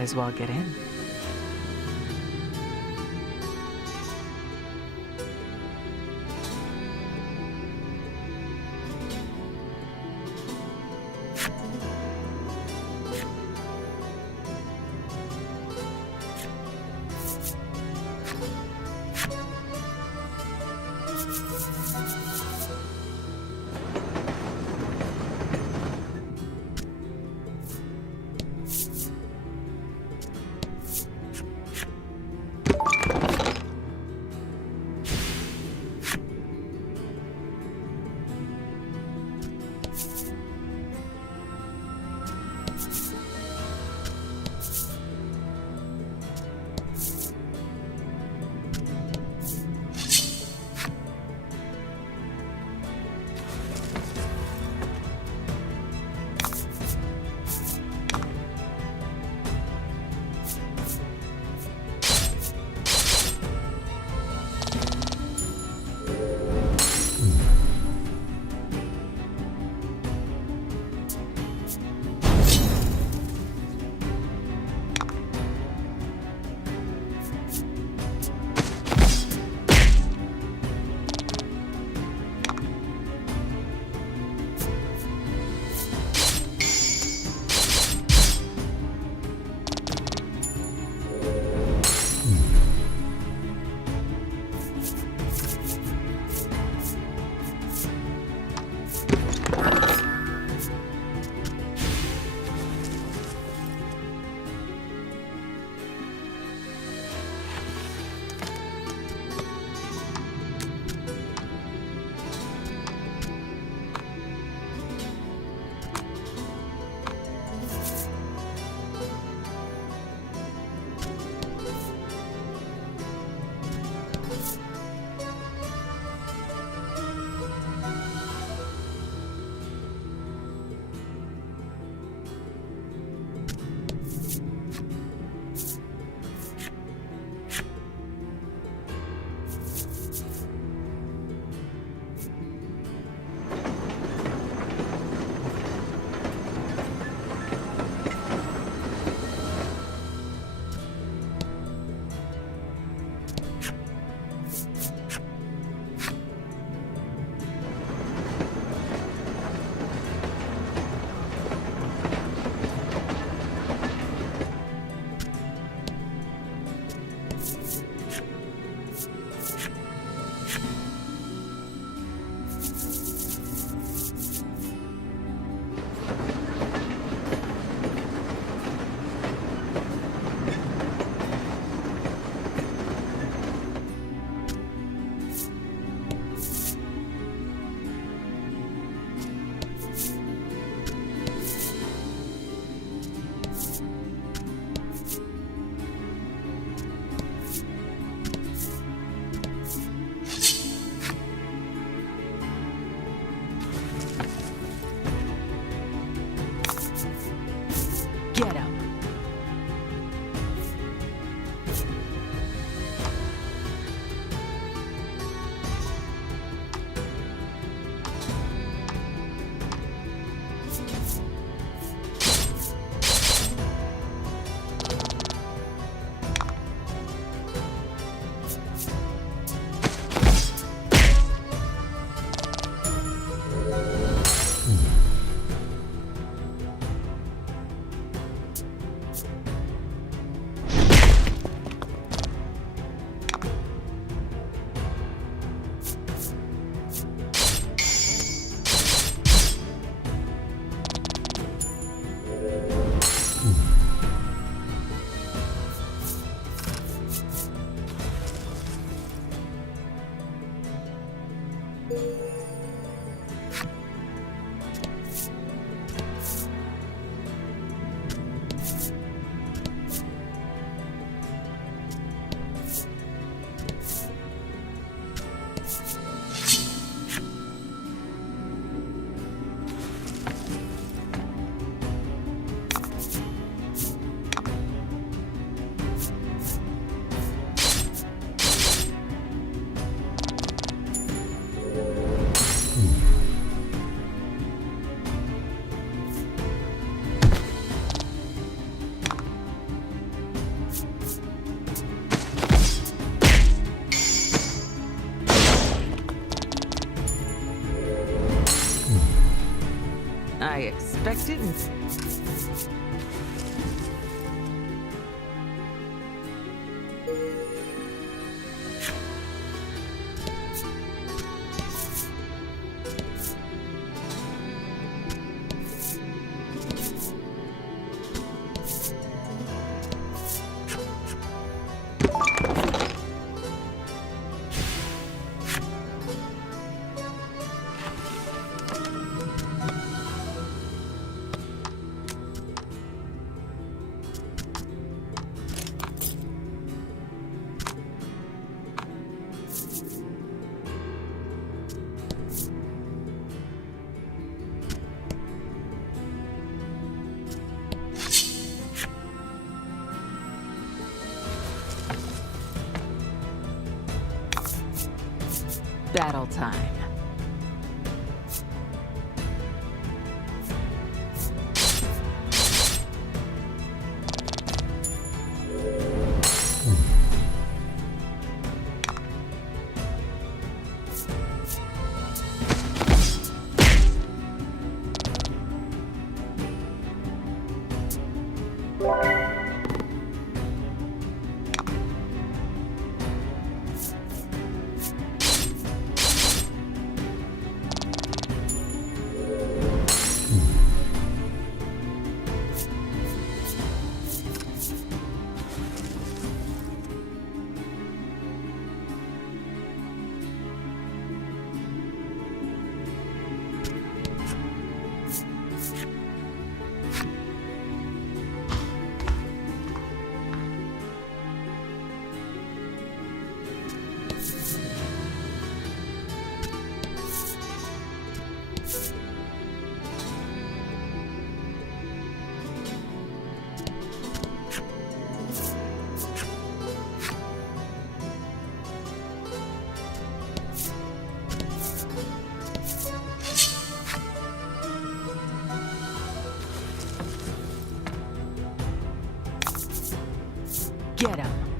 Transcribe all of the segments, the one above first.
might as well get in. expect it. Battle time. Get him.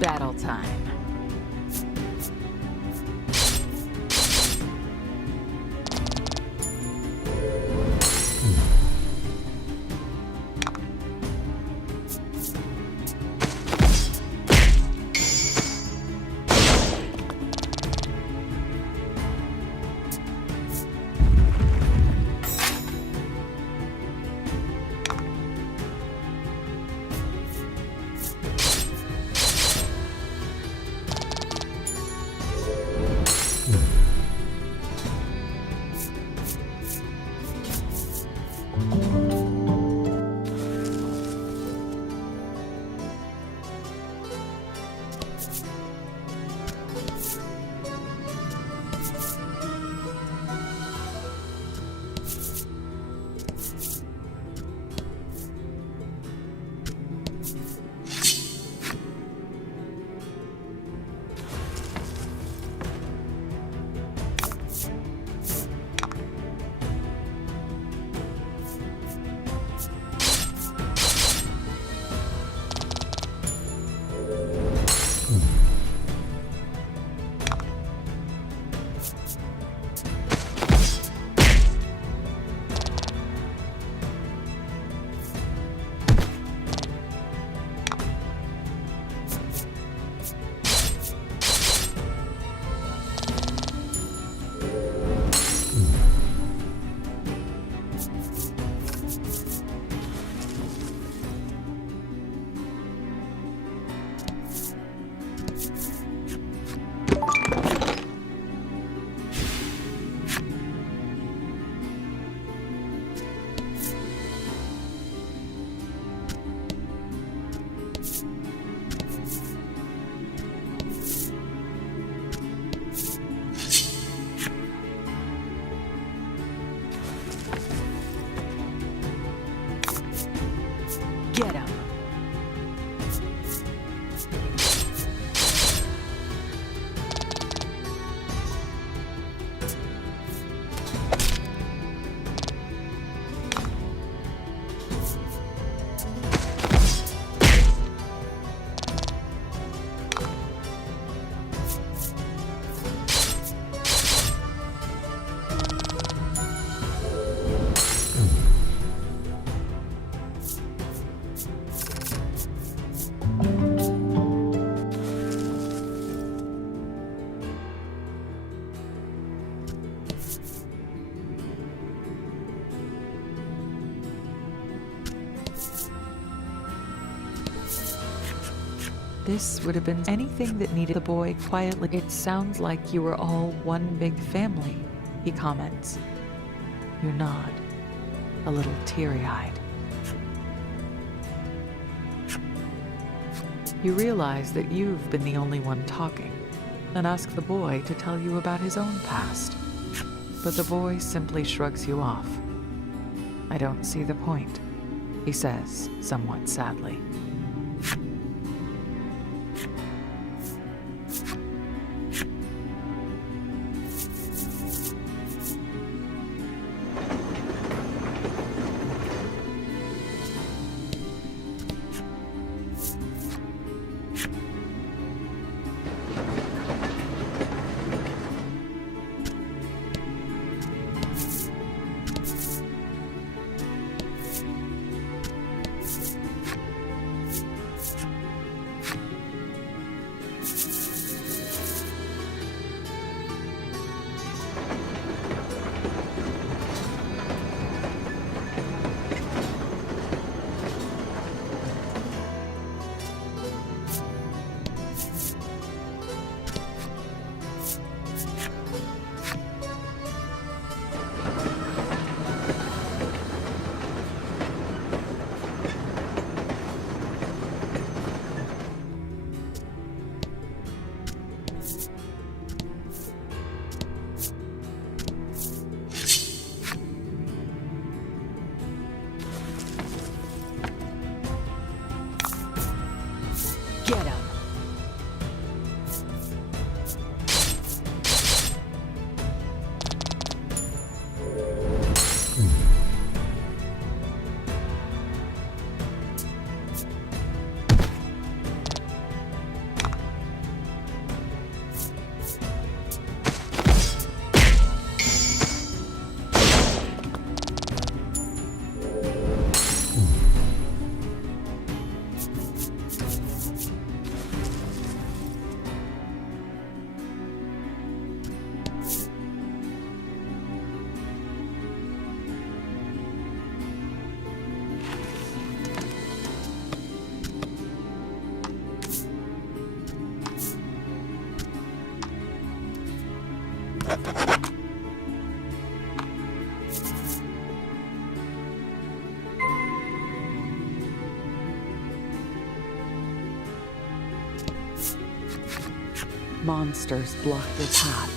Battle time. This would have been anything that needed the boy quietly. It sounds like you were all one big family, he comments. You nod, a little teary-eyed. You realize that you've been the only one talking, and ask the boy to tell you about his own past. But the boy simply shrugs you off. I don't see the point, he says, somewhat sadly. Get him. Monsters block your path.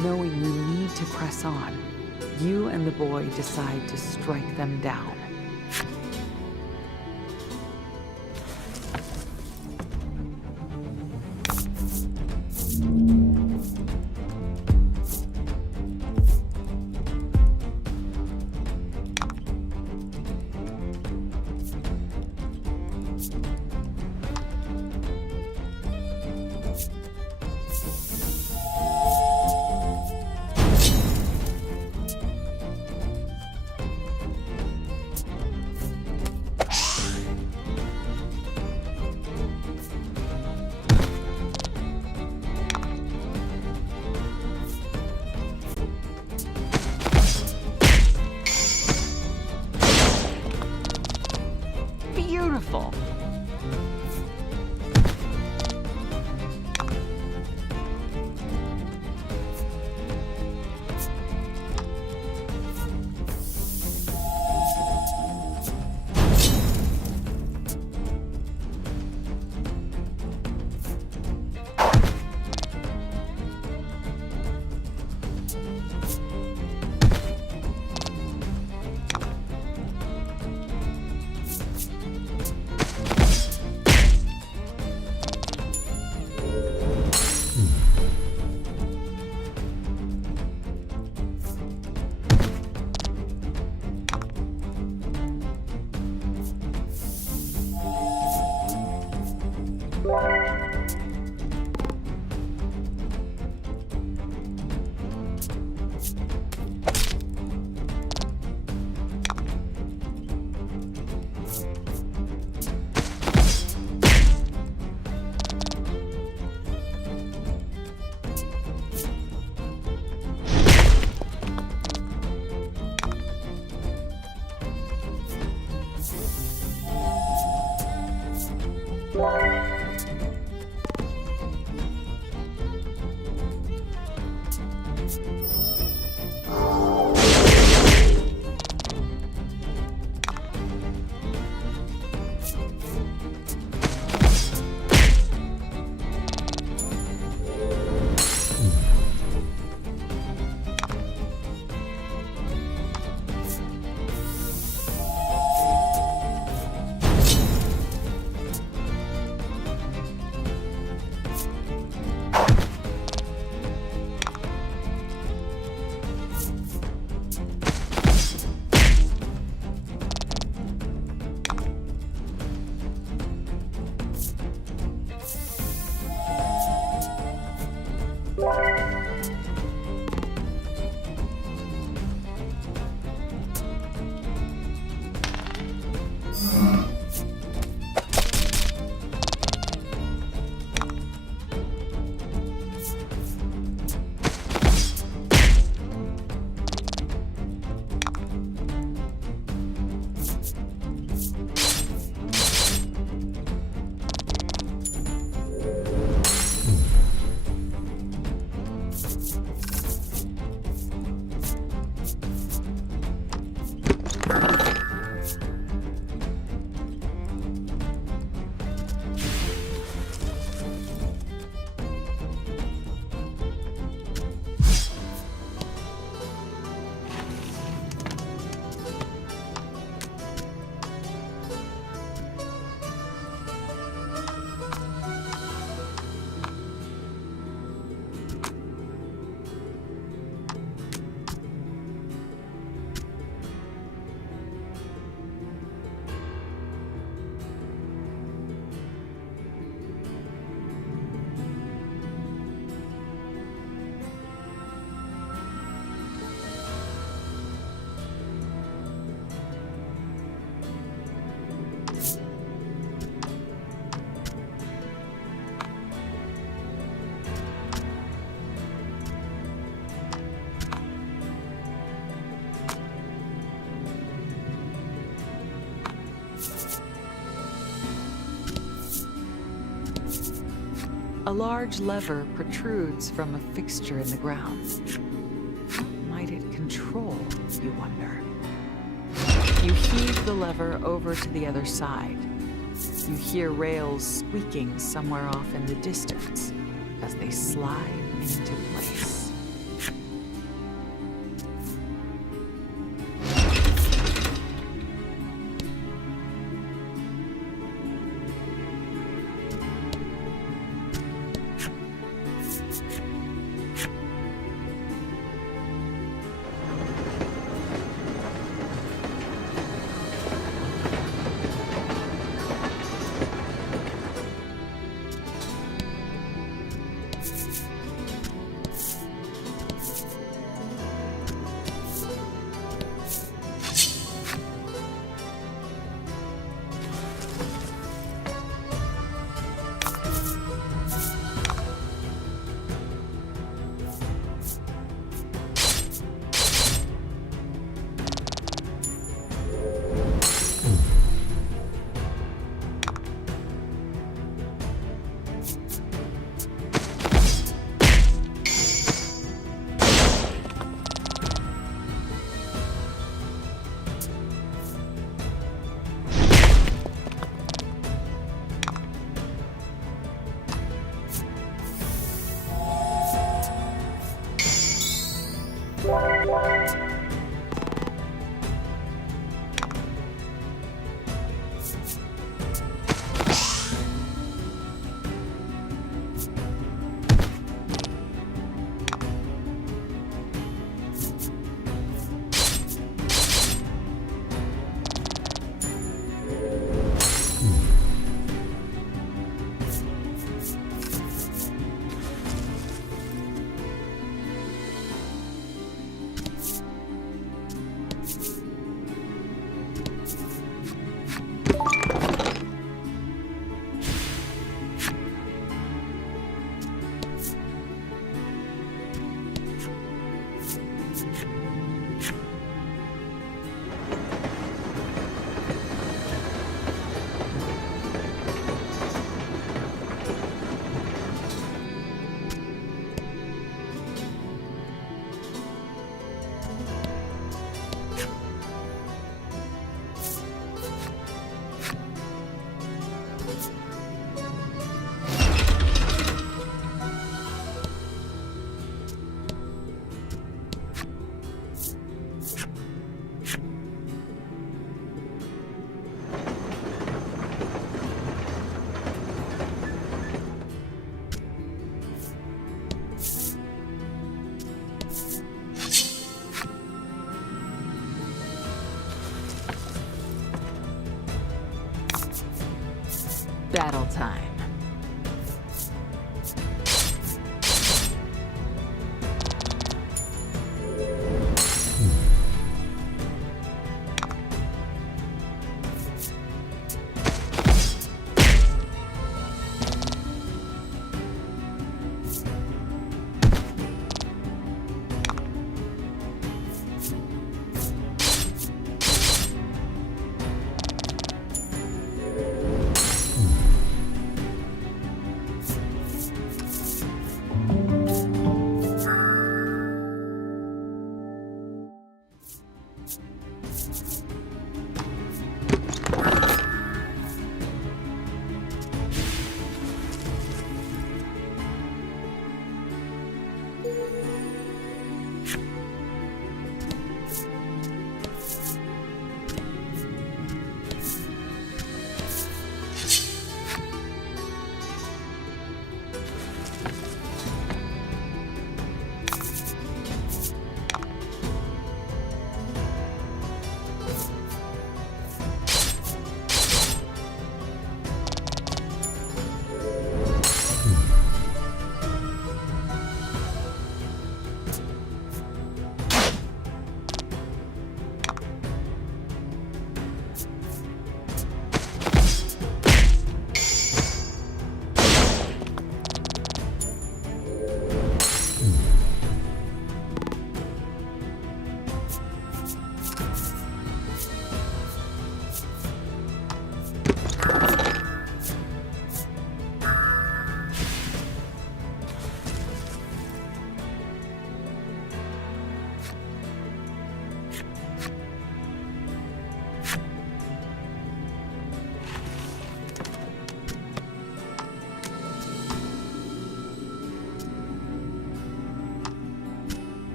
Knowing you need to press on, you and the boy decide to strike them down. Beautiful. A large lever protrudes from a fixture in the ground. What might it control, you wonder? You heave the lever over to the other side. You hear rails squeaking somewhere off in the distance as they slide into place. Battle time.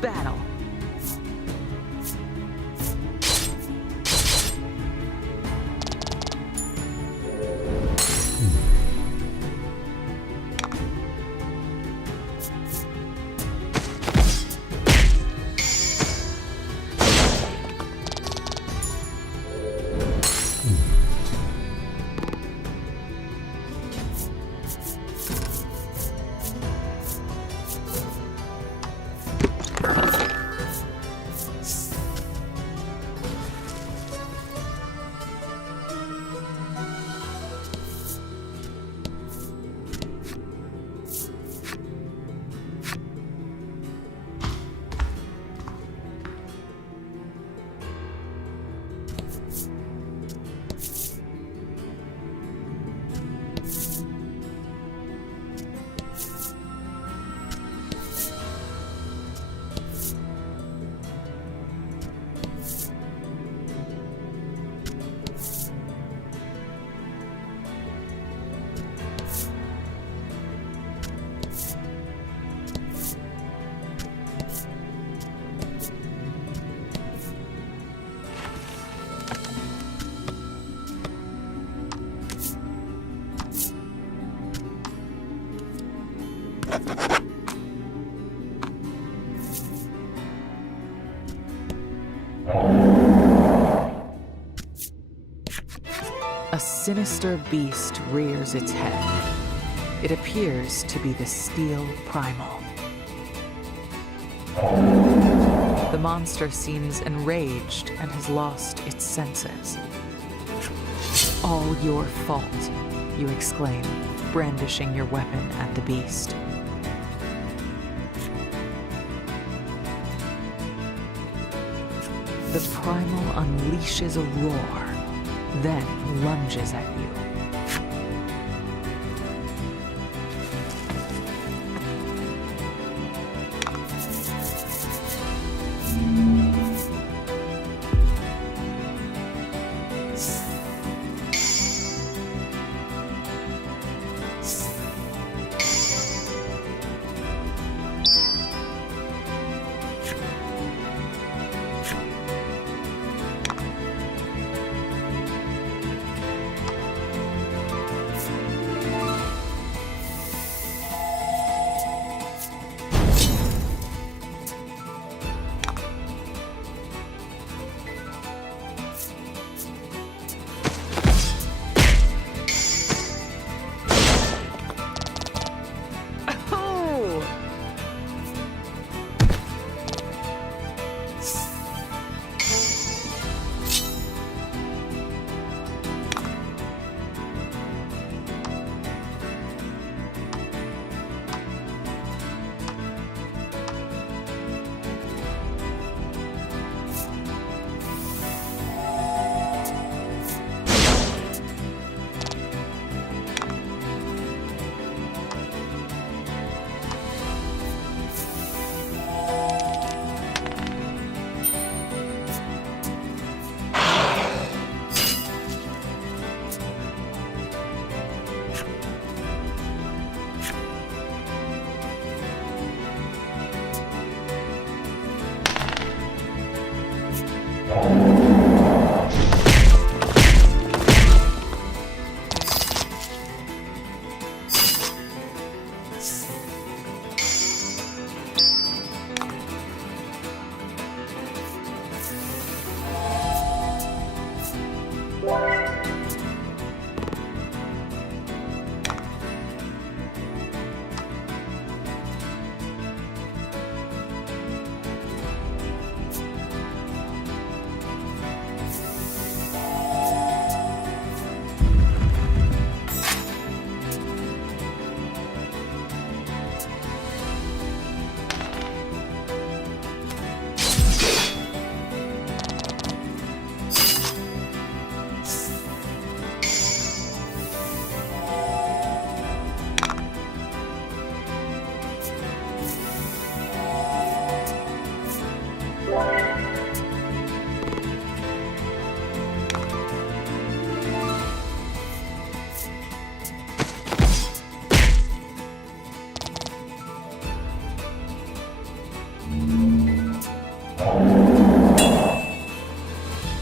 battle. A sinister beast rears its head. It appears to be the Steel Primal. The monster seems enraged and has lost its senses. "All your fault," you exclaim, brandishing your weapon at the beast. The Primal unleashes a roar, then lunges at you.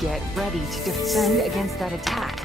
Get ready to defend against that attack.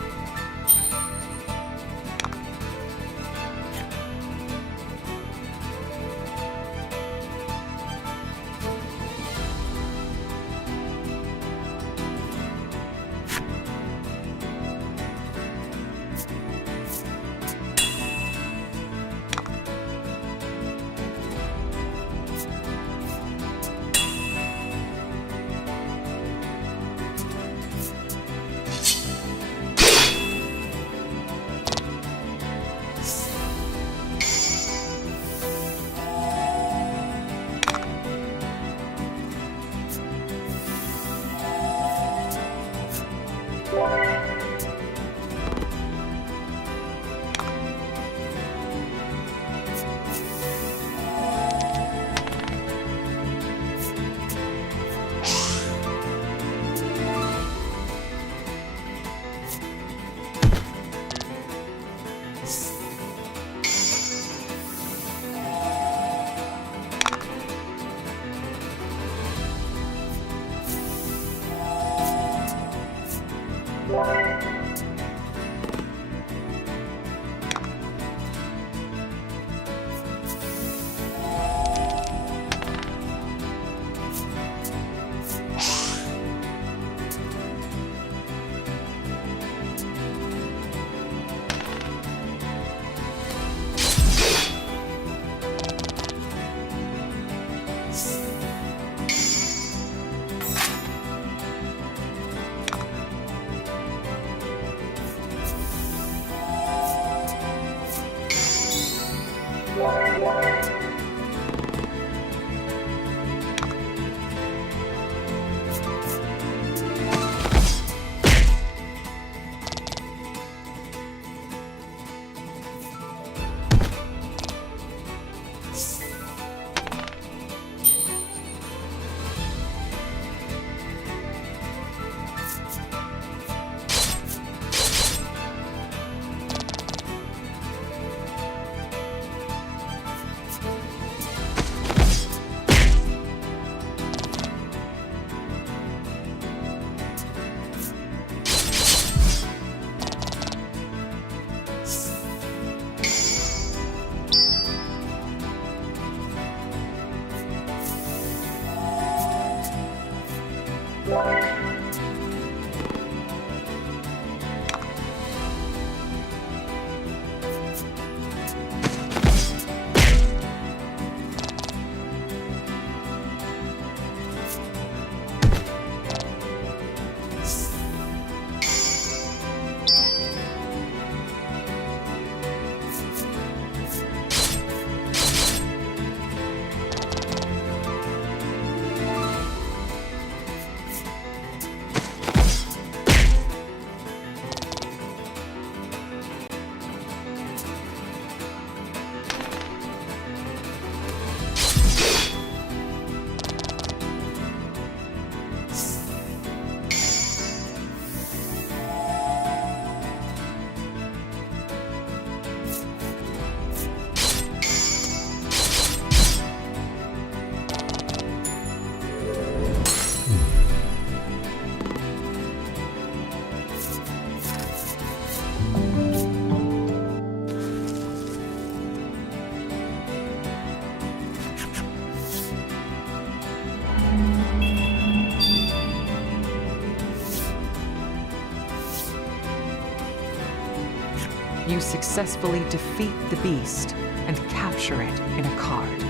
You successfully defeat the beast and capture it in a card.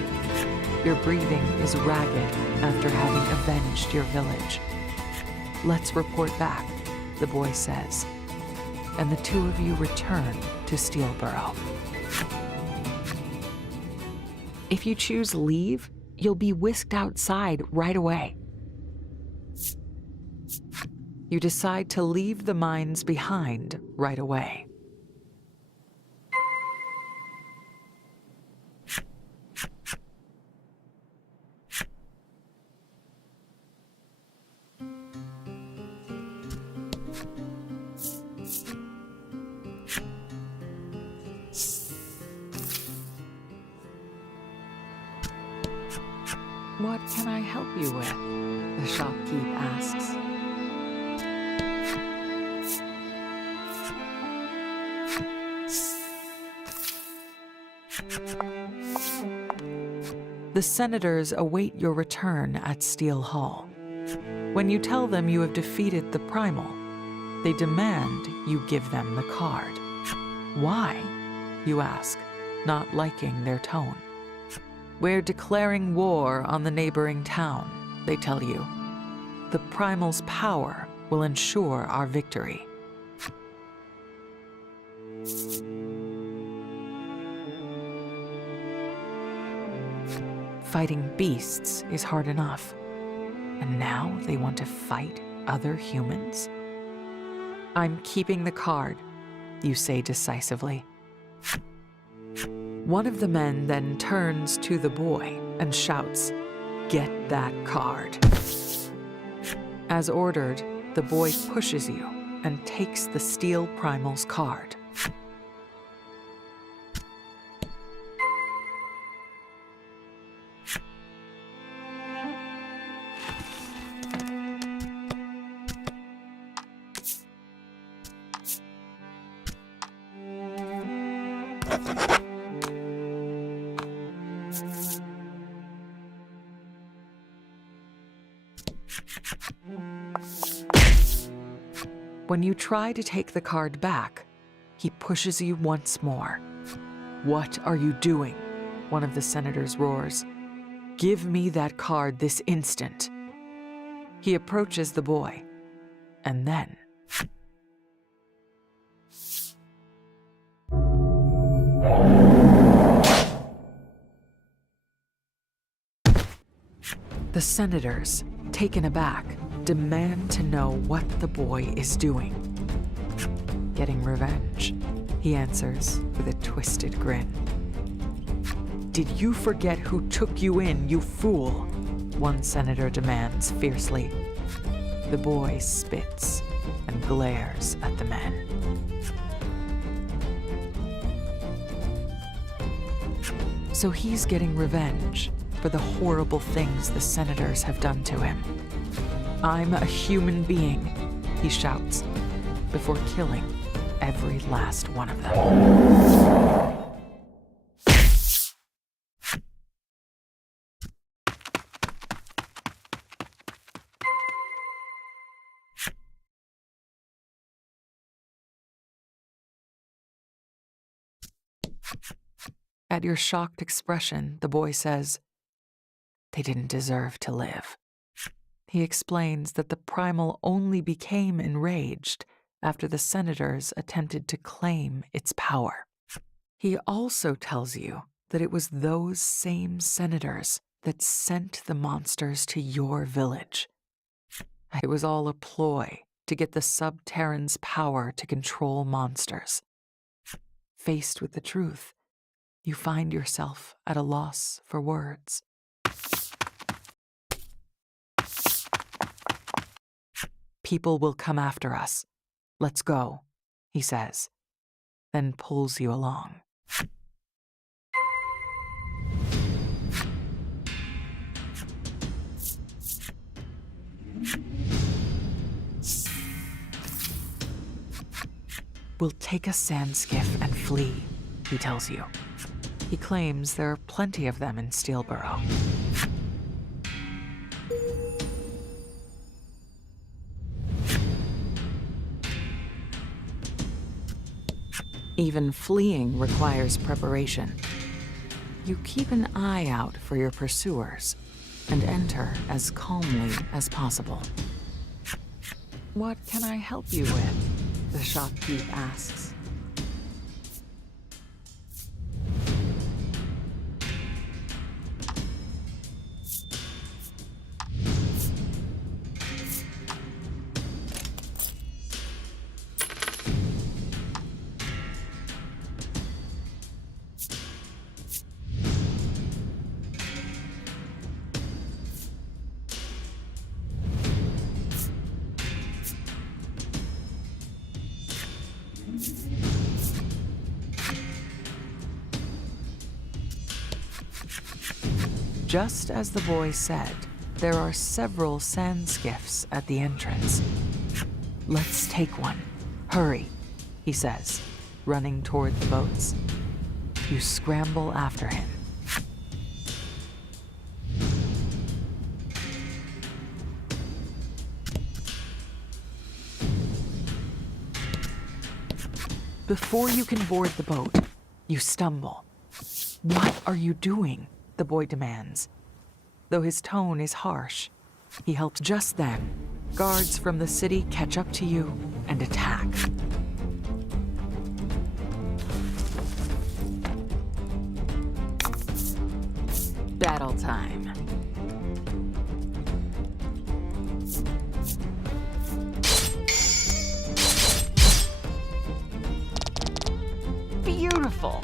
Your breathing is ragged after having avenged your village. Let's report back, the boy says, and the two of you return to Steelborough. If you choose leave, you'll be whisked outside right away. You decide to leave the mines behind right away. What can I help you with? The shopkeep asks. The senators await your return at Steel Hall. When you tell them you have defeated the Primal, they demand you give them the card. Why? You ask, not liking their tone. We're declaring war on the neighboring town, they tell you. The Primal's power will ensure our victory. Fighting beasts is hard enough. And now they want to fight other humans? I'm keeping the card, you say decisively. One of the men then turns to the boy and shouts, "Get that card." As ordered, the boy pushes you and takes the Steel Primal's card. When you try to take the card back, he pushes you once more. "What are you doing?" one of the senators roars. "Give me that card this instant." He approaches the boy, and then... The senators, taken aback, demand to know what the boy is doing. "Getting revenge," he answers with a twisted grin. "Did you forget who took you in, you fool?" one senator demands fiercely. The boy spits and glares at the men. So he's getting revenge for the horrible things the senators have done to him. "I'm a human being," he shouts, before killing every last one of them. At your shocked expression, the boy says, "They didn't deserve to live." He explains that the Primal only became enraged after the senators attempted to claim its power. He also tells you that it was those same senators that sent the monsters to your village. It was all a ploy to get the Sub-Terrans' power to control monsters. Faced with the truth, you find yourself at a loss for words. "People will come after us. Let's go," he says, then pulls you along. "We'll take a sand skiff and flee," he tells you. He claims there are plenty of them in Steelborough. Even fleeing requires preparation. You keep an eye out for your pursuers and enter as calmly as possible. "What can I help you with?" the shopkeep asks. Just as the boy said, there are several sand skiffs at the entrance. "Let's take one. Hurry," he says, running toward the boats. You scramble after him. Before you can board the boat, you stumble. "What are you doing?" the boy demands. Though his tone is harsh, he helps. Just then, guards from the city catch up to you and attack. Battle time. Beautiful.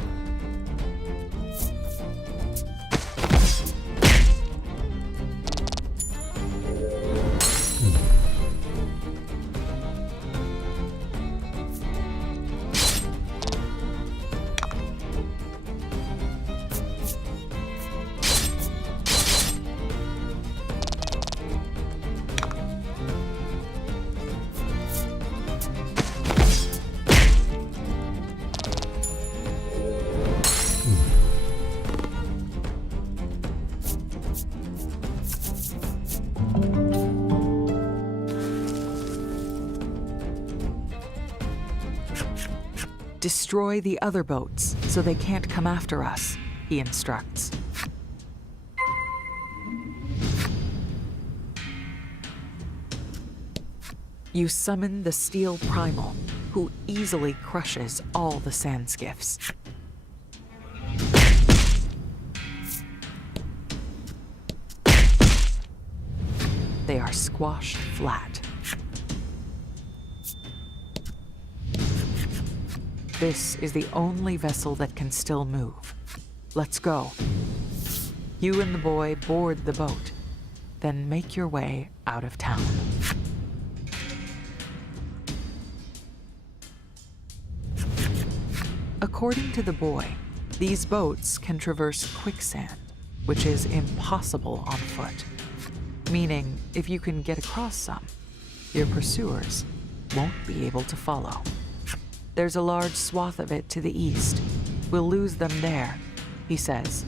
Destroy the other boats so they can't come after us, he instructs. You summon the Steel Primal, who easily crushes all the sand skiffs. They are squashed flat. This is the only vessel that can still move. Let's go. You and the boy board the boat, then make your way out of town. According to the boy, these boats can traverse quicksand, which is impossible on foot. Meaning, if you can get across some, your pursuers won't be able to follow. There's a large swath of it to the east. We'll lose them there, he says.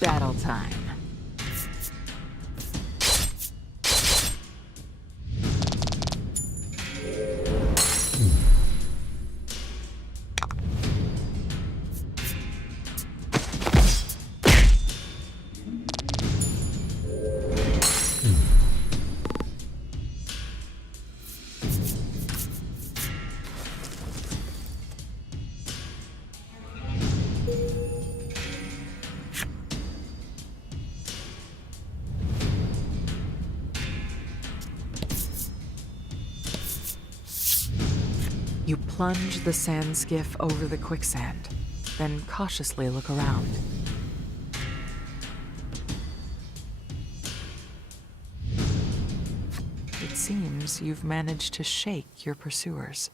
Battle time. You plunge the sand skiff over the quicksand, then cautiously look around. It seems you've managed to shake your pursuers.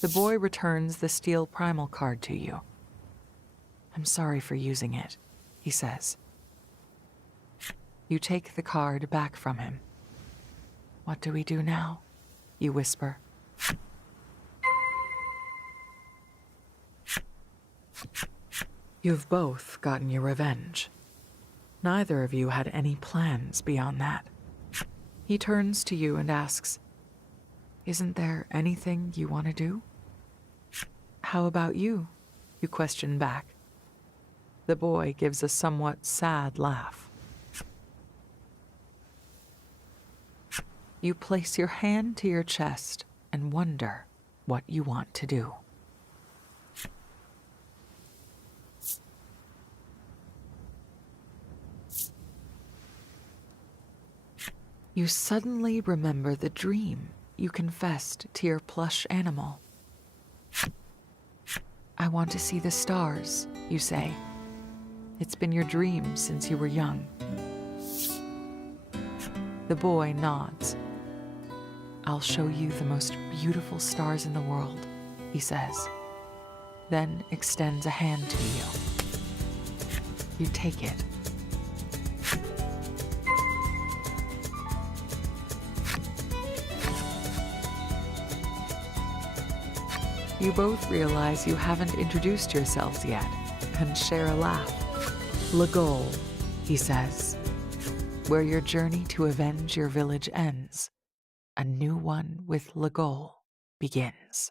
The boy returns the steel primal card to you. "I'm sorry for using it," he says. You take the card back from him. "What do we do now?" you whisper. You've both gotten your revenge. Neither of you had any plans beyond that. He turns to you and asks, "Isn't there anything you want to do?" "How about you?" you question back. The boy gives a somewhat sad laugh. You place your hand to your chest and wonder what you want to do. You suddenly remember the dream you confessed to your plush animal. "I want to see the stars," you say. "It's been your dream since you were young." The boy nods. "I'll show you the most beautiful stars in the world," he says, then extends a hand to you. You take it. You both realize you haven't introduced yourselves yet and share a laugh. "Legol," he says, "where your journey to avenge your village ends, a new one with Legol begins."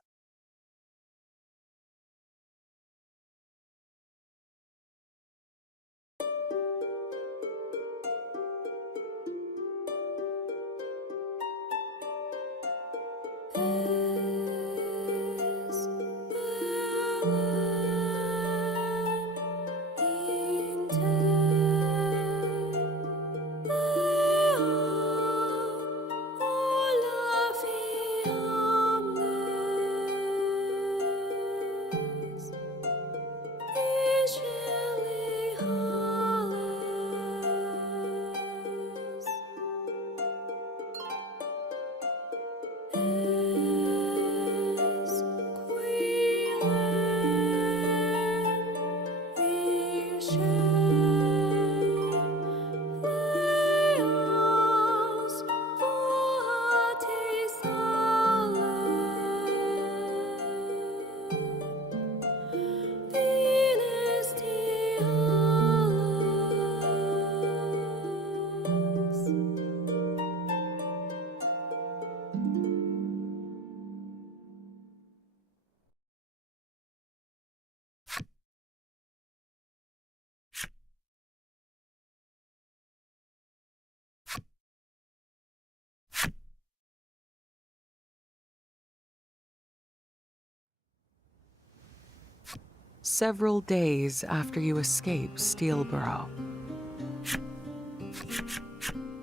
Several days after you escape Steelborough,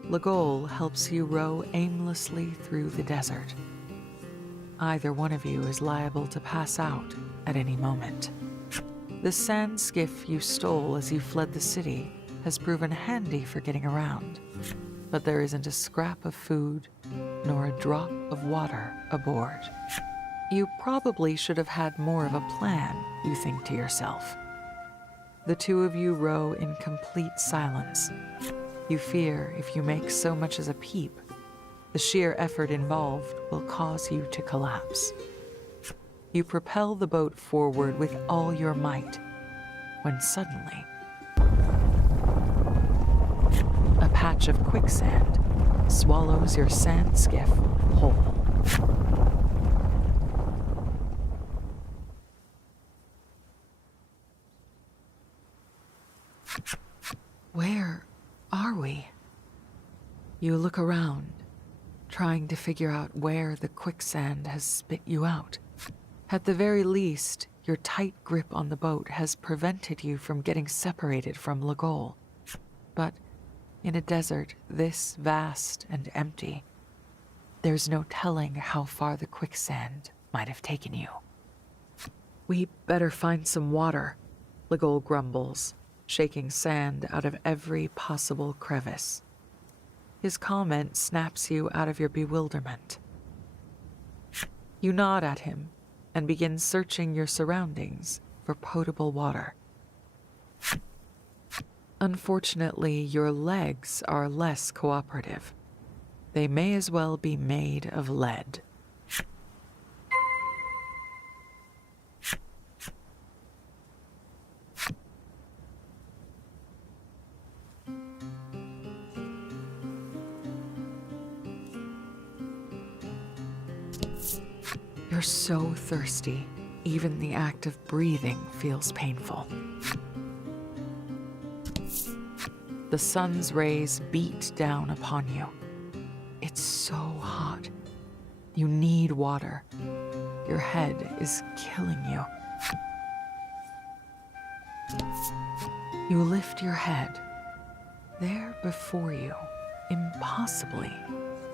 Legol helps you row aimlessly through the desert. Either one of you is liable to pass out at any moment. The sand skiff you stole as you fled the city has proven handy for getting around, but there isn't a scrap of food nor a drop of water aboard. You probably should have had more of a plan, you think to yourself. The two of you row in complete silence. You fear if you make so much as a peep, the sheer effort involved will cause you to collapse. You propel the boat forward with all your might, when suddenly, a patch of quicksand swallows your sand skiff whole. Where are we? You look around, trying to figure out where the quicksand has spit you out. At the very least, your tight grip on the boat has prevented you from getting separated from Legol. But In a desert this vast and empty, there's no telling how far the quicksand might have taken you. We better find some water, Ligol grumbles, shaking sand out of every possible crevice. His comment snaps you out of your bewilderment. You nod at him and begin searching your surroundings for potable water. Unfortunately, your legs are less cooperative. They may as well be made of lead. You're so thirsty, even the act of breathing feels painful. The sun's rays beat down upon you. It's so hot. You need water. Your head is killing you. You lift your head. There before you, impossibly,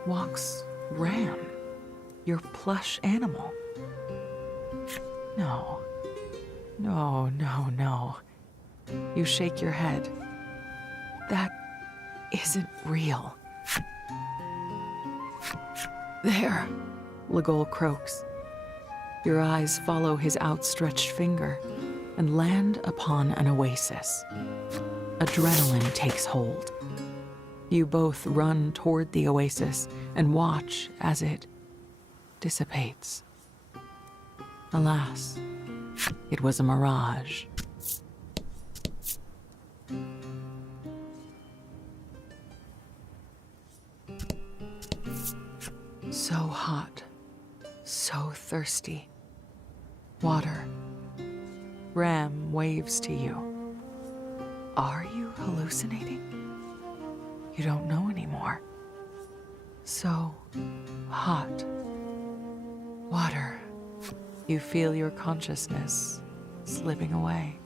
walks Ram, your plush animal. No. You shake your head. That isn't real. There, Ligol croaks. Your eyes follow his outstretched finger and land upon an oasis. Adrenaline takes hold. You both run toward the oasis and watch as it dissipates. Alas, it was a mirage. So hot, so thirsty. Water. Ram waves to you. Are you hallucinating? You don't know anymore. So hot. Water. You feel your consciousness slipping away.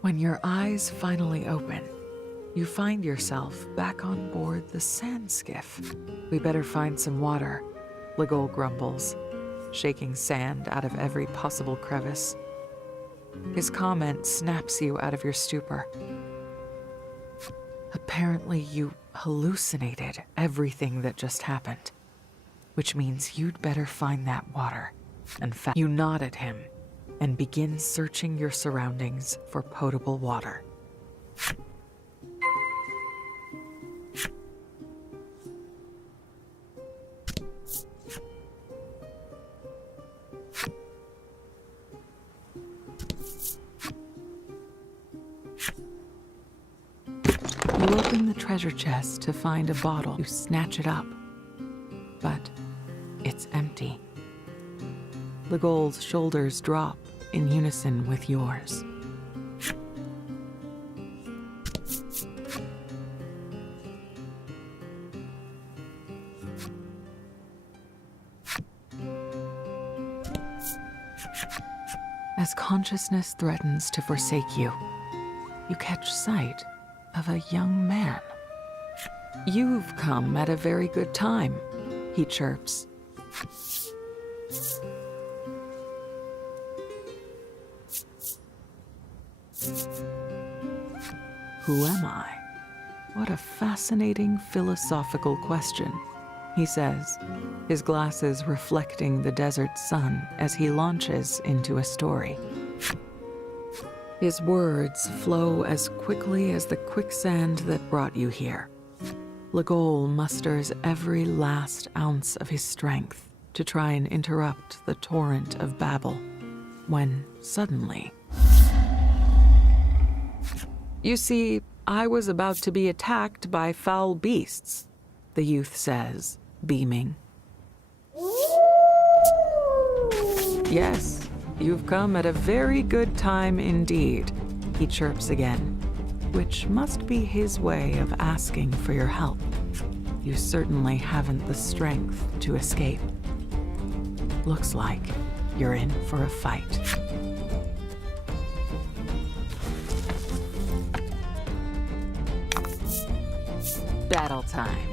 When your eyes finally open, you find yourself back on board the sand skiff. We better find some water, Ligol grumbles, shaking sand out of every possible crevice. His comment snaps you out of your stupor. Apparently you hallucinated everything that just happened, which means you'd better find that water. In fact, you nod at him and begin searching your surroundings for potable water. You open the treasure chest to find a bottle. You snatch it up, but it's empty. Ligol's shoulders drop in unison with yours. As consciousness threatens to forsake you, you catch sight of a young man. You've come at a very good time, he chirps. Who am I? What a fascinating philosophical question, he says, his glasses reflecting the desert sun as he launches into a story. His words flow as quickly as the quicksand that brought you here. Ligol musters every last ounce of his strength to try and interrupt the torrent of babble, when suddenly... You see, I was about to be attacked by foul beasts, the youth says, beaming. Yes, you've come at a very good time indeed, he chirps again, which must be his way of asking for your help. You certainly haven't the strength to escape. Looks like you're in for a fight. Battle time.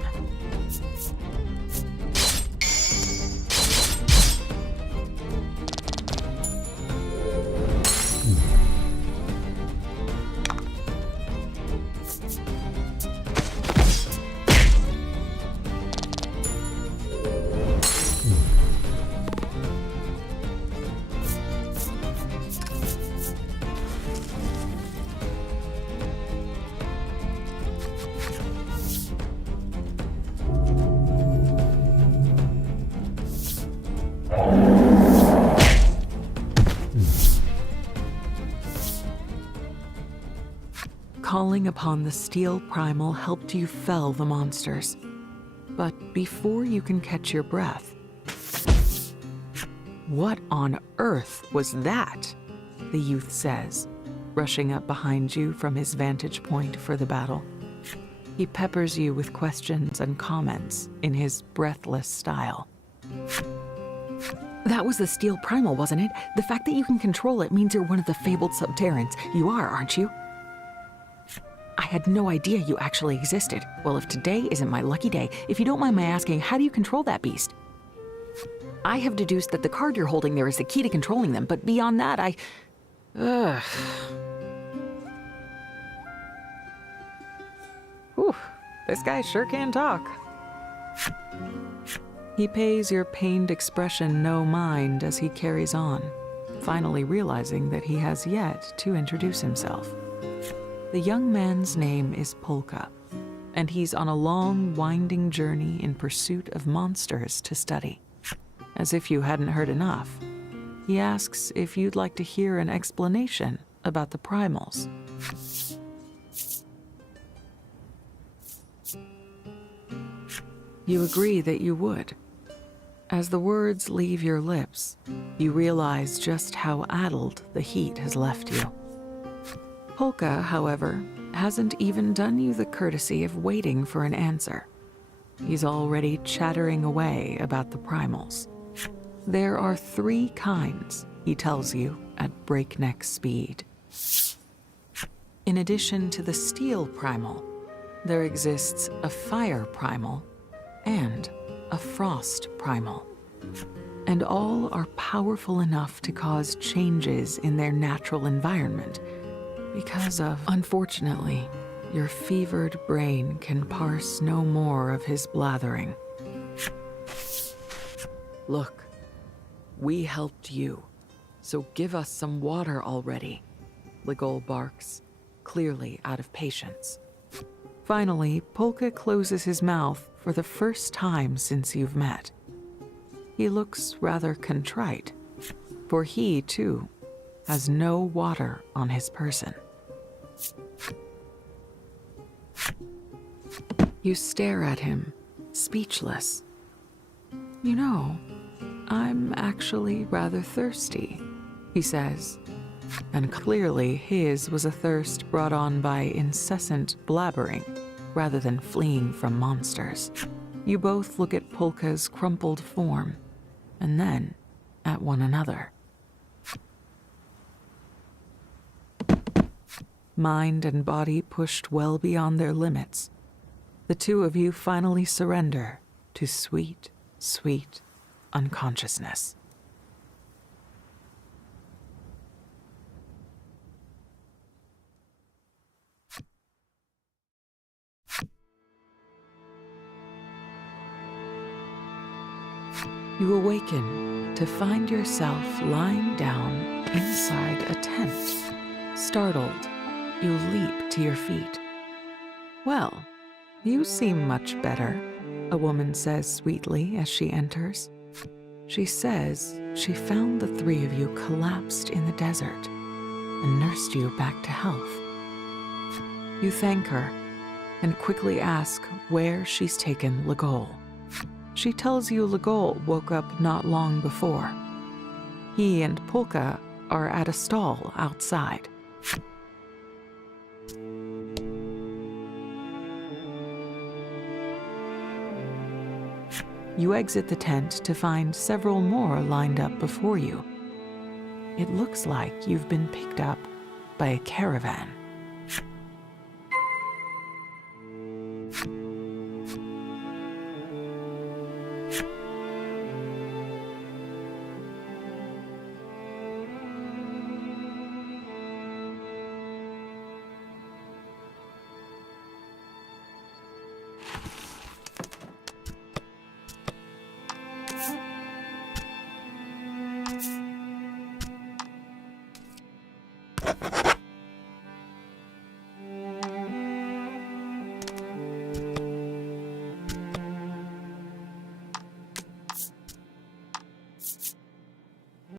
Calling upon the Steel Primal helped you fell the monsters. But before you can catch your breath, what on earth was that? The youth says, rushing up behind you from his vantage point for the battle. He peppers you with questions and comments in his breathless style. That was the Steel Primal, wasn't it? The fact that you can control it means you're one of the fabled Subterrans. You are, aren't you? I had no idea you actually existed. Well, if today isn't my lucky day, if you don't mind my asking, how do you control that beast? I have deduced that the card you're holding there is the key to controlling them, but beyond that, Ugh. Whew, this guy sure can talk. He pays your pained expression no mind as he carries on, finally realizing that he has yet to introduce himself. The young man's name is Polka, and he's on a long, winding journey in pursuit of monsters to study. As if you hadn't heard enough, he asks if you'd like to hear an explanation about the primals. You agree that you would. As the words leave your lips, you realize just how addled the heat has left you. Polka, however, hasn't even done you the courtesy of waiting for an answer. He's already chattering away about the primals. There are 3 kinds, he tells you at breakneck speed. In addition to the Steel Primal, there exists a Fire Primal and a Frost Primal. And all are powerful enough to cause changes in their natural environment because of, unfortunately, your fevered brain can parse no more of his blathering. Look, we helped you, so give us some water already, Ligol barks, clearly out of patience. Finally, Polka closes his mouth for the first time since you've met. He looks rather contrite, for he, too, has no water on his person. You stare at him, speechless. You know, I'm actually rather thirsty, he says, and clearly his was a thirst brought on by incessant blabbering rather than fleeing from monsters. You both look at Polka's crumpled form, and then at one another. Mind and body pushed well beyond their limits, the 2 of you finally surrender to sweet, sweet unconsciousness. You awaken to find yourself lying down inside a tent. Startled, you leap to your feet. Well, you seem much better, a woman says sweetly as she enters. She says she found the 3 of you collapsed in the desert and nursed you back to health. You thank her and quickly ask where she's taken Ligol. She tells you Ligol woke up not long before. He and Polka are at a stall outside. You exit the tent to find several more lined up before you, It looks like you've been picked up by a caravan.